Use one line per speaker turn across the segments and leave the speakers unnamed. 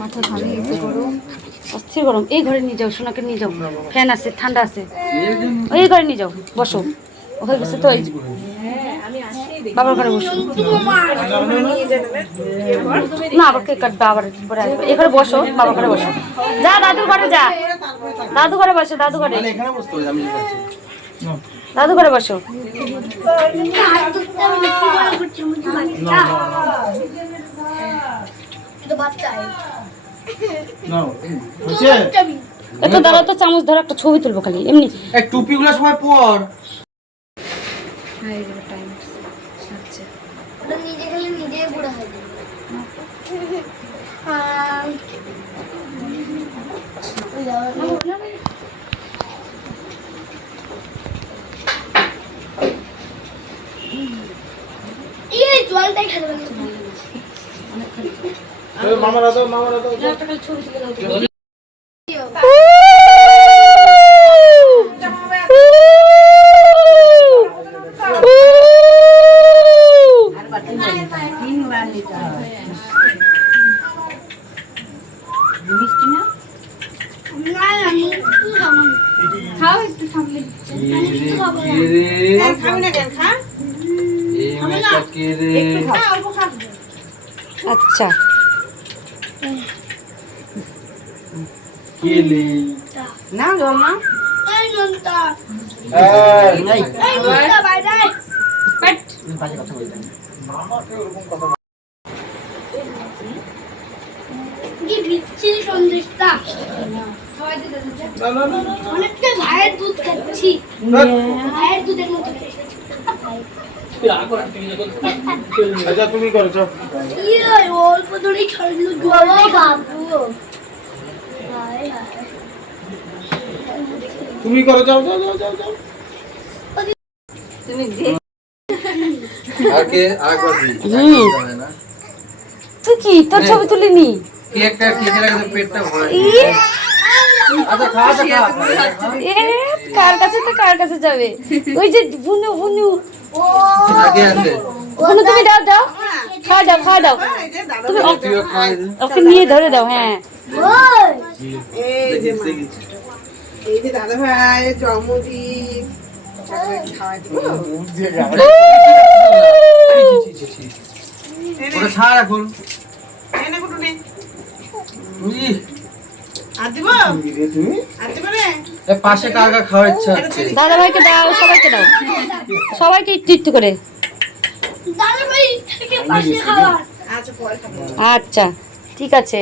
মাথা ঘামে গেছে গরম। অস্থির গরম। এই ঘরে নিয়ে যাও সোনাকে নিয়ে যাও। ফ্যান আছে ঠান্ডা আছে। এই ঘরে নিয়ে যাও বসো। হয়ে তো এই বাবার ঘরে বসো। না আবার কে কাটবে আবার পরে আসবে এখানে বসো বাবার ঘরে বসো। যা দাদু ঘরে যা। দাদু ঘরে বসো দাদু ঘরে। দাদু ঘরে বসো। একটু দাঁড়াও তো চামচ ধরো একটা ছবি তুলবো খালি এমনি।
এই টুপিগুলো সবাই পর।
নিজে খেলে নিজে বুড়া হয়ে যাবে জলটাই খেতে পারি
মামারা দাও মামারা দাও
না না একটু খাব না। খাও একটু থামলে একটু খাব না।
খাবি না কেন খা
আচ্ছা।
না জল না
এই নন্তা।
এই
এই নন্তা বাইরে
বাজে কথা বলতেন
কি বিচ্ছিরি সন্দেশটা। অনেকটা ভাইয়ের দুধ খাচ্ছি। ভাইয়ের দুধের মতো।
আচ্ছা তুমি করো চল।
ইয়ে, অল্প ছাড়লো বাবু।
তুমি করো যাও যাও যাও যাও আগে।
তুই কি? তোর ছবি
কেকটা কেকের আগে পেটটা ভরে। আচ্ছা খা আচ্ছা খা।
এ কার কাছে তো কার কাছে যাবে? ওই যে বুনু বুনু।
আগে
বুনু তুমি দাও দাও। খাওয়া দাও খাওয়া দাও। তুমি ওকে নিয়ে ধরে দাও হ্যাঁ।
এই যে দাদা ভাই জন্মদিন
ছাড় এখন।
আর দিব? আর
পাশে কার কার খাওয়ার ইচ্ছা হচ্ছে।
দাদা ভাইকে দাও সবাইকে দাও। সবাইকে একটু একটু করে।
দাদা ভাই থেকে পাশে খাবার
আচ্ছা
আচ্ছা ঠিক আছে।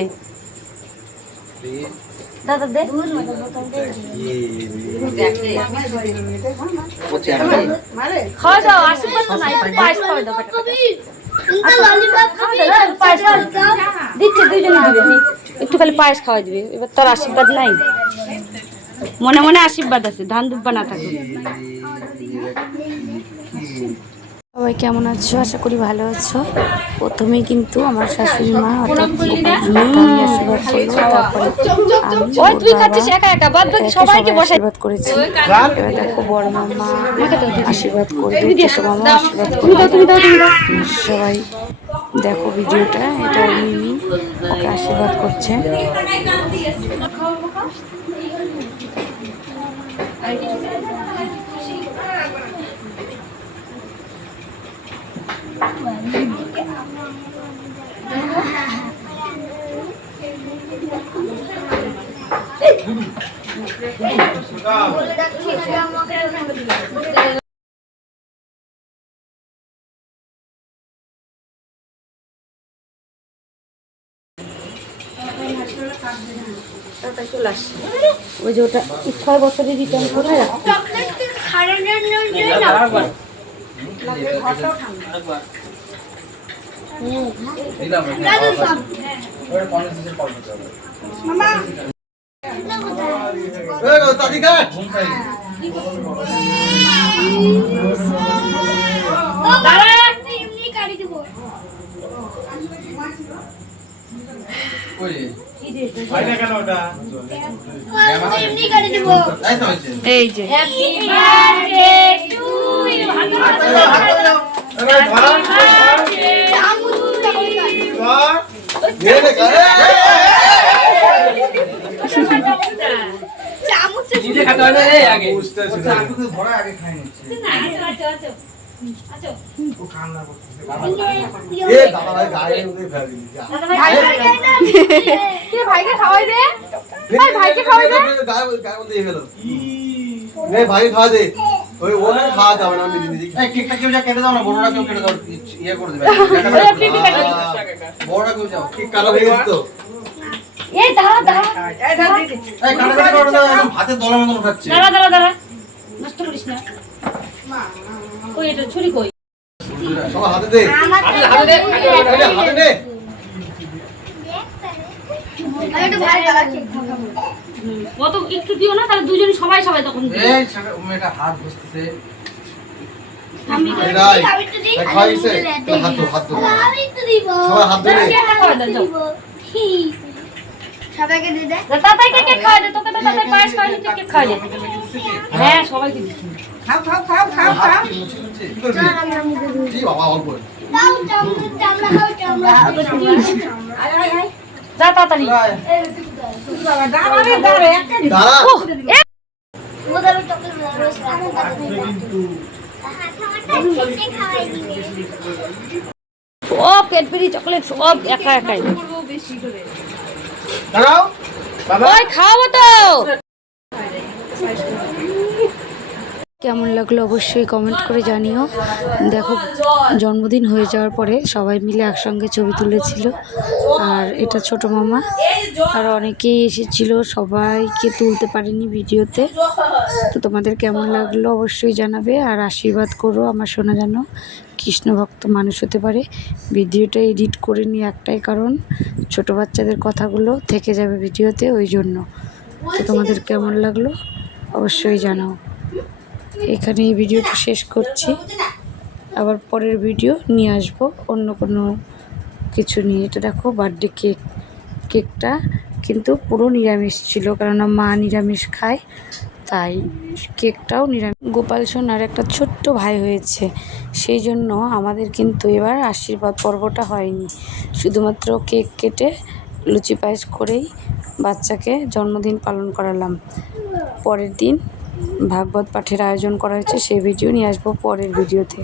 দাদা দে। খাওয়া দাও আশীর্বাদ পায়েস খাওয়া দাও। খাওয়া দিচ্ছে দুইজনে দিবে। একটু খালি পায়েস খাওয়া দিবে। এবার তোর আশীর্বাদ নাই। মনে মনে আশীর্বাদ আছে ধান দুব্বা না থাকে সবাই কেমন আছো? আশা করি ভালো আছো। প্রথমে কিন্তু আমার শাশুড়ি মা আশীর্বাদ করেছি। এবার দেখো বড় মামা আশীর্বাদ করবে মামা আশীর্বাদ দাও। সবাই দেখো ভিডিওটা এটা মিমি ওকে আশীর্বাদ করছে।
Boleh datang
ke rumah. ওই যে ওটা ছয় বছরের রিটার্ন কোথায় রাখো
চকলেট কি খাওয়ানোর জন্য না।
দিলাম
দাদু সব
ওটা কনভারসেশন কল করতে হবে
মামা
এই তাদিকা ঘুম খাই
দাদা এমনি কাটি দেবো।
এই
যে।
হ্যাপি বার্থডে টু ইউ
হাত দাও, হাত দাও। নিজে খাতে হয় না? রে আগে।
ভাইকে খাওয়াই দে ভাইকে খাওয়াই দে
ভাই খাওয়া দে ওই ও না খাওয়া যাবে না নিজে
কেকটা কেউ যা কেটে দাও না বড়রা কেউ কেটে দাও ইয়ে করে দেবে বড়রা কেউ যাও
কি কালো হয়ে গেছে তো
এই দাঁড়া দাঁড়া।
এই কাটা কাটা করে দাও একদম দলের মতন উঠাচ্ছে।
দাঁড়া দাঁড়া দাঁড়া। নষ্ট করিস না। কই এটা ছুরি কই?
সবাই হাতে দে।
হাতে দে
হাতে দে
একটু
কত একটু দিও না তাহলে দুজনে সবাই সবাই তখন
এই মেয়েটা হাত।
সবাইকে দিয়ে
তোকে তো পায়েস খাওয়া দে? হ্যাঁ সবাইকে দিচ্ছি।
খাও খাও খাও খাও
কি বাবা অল্প।
যা তাড়াতাড়ি। সব ক্যাডবেরি চকলেট সব একা একাই।
দাঁড়াও। বাবা।
ওই খাওয়াবো তো। কেমন লাগল অবশ্যই কমেন্ট করে জানিও। দেখো, জন্মদিন হয়ে যাওয়ার পরে সবাই মিলে একসঙ্গে ছবি তুলেছিল, আর এটা ছোট মামা। আর অনেকেই এসেছিল, সবাইকে তুলতে পারিনি ভিডিওতে। তো তোমাদের কেমন লাগল অবশ্যই জানাবে, আর আশীর্বাদ করো আমার শোনা যেন কৃষ্ণ ভক্ত মানুষ হতে পারে। ভিডিওটা এডিট করে নিয়ে একটাই কারণ, ছোট বাচ্চাদের কথাগুলো থেকে যাবে ভিডিওতে, ওই জন্য। তো তোমাদের কেমন লাগল অবশ্যই জানাও। এখানে এই ভিডিওটা শেষ করছি। আবার পরের ভিডিও নিয়ে আসব। অন্য কোনো কিছু নিয়ে। এটা দেখো বার্থডে কেক কেকটা কিন্তু পুরো নিরামিষ ছিল, কেননা মা নিরামিষ খায়, তাই কেকটাও নিরামিষ। গোপাল সোনার একটা ছোট্ট ভাই হয়েছে, সেই জন্য আমাদের কিন্তু এবার আশীর্বাদ পর্বটা হয়নি। শুধুমাত্র কেক কেটে লুচি পায়েস করেই বাচ্চাকে জন্মদিন পালন করালাম। পরের দিন ভাগবত পাঠের আয়োজন করা হয়েছে সেই ভিডিও নিয়ে আসব পরের ভিডিওতে।